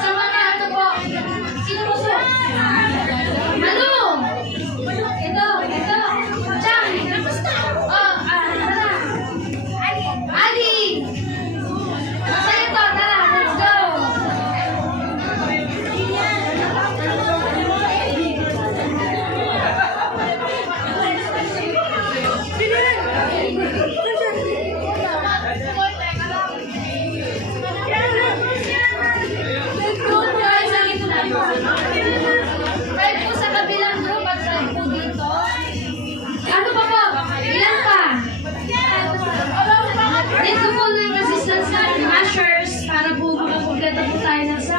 sama na. Ito po. Sino po po? Malu! Ito. Chang! Ali! Masaya to. Tara, let's go! Right po sa kabilang group at right po dito. Ano pa po? Ilan pa? Dito po ng assistance natin, ushers, para po makakompleto po tayo ng 10.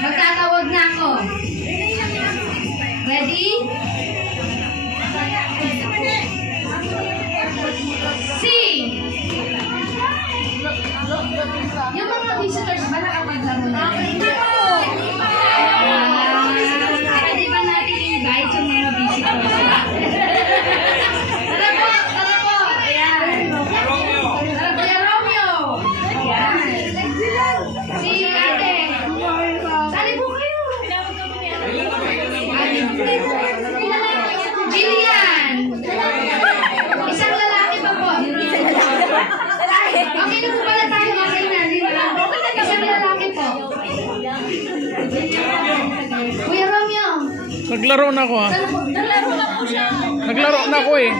Magtatawag na ako. Ready? Sing! Yung mga visitors ba nakapaglaro na? Pwede ba natin invite yung mga visitors? Tara po! Ayan. Tara po yung Romeo! Ayan. Si ate. Sali po kayo. Jillian! Isang lalaki pa po. Okay na po pala tayo. Okay na. Isang lalaki po. Kuya Romeo. Naglaro na ako ah. Naglaro na po siya. Naglaro na ako eh.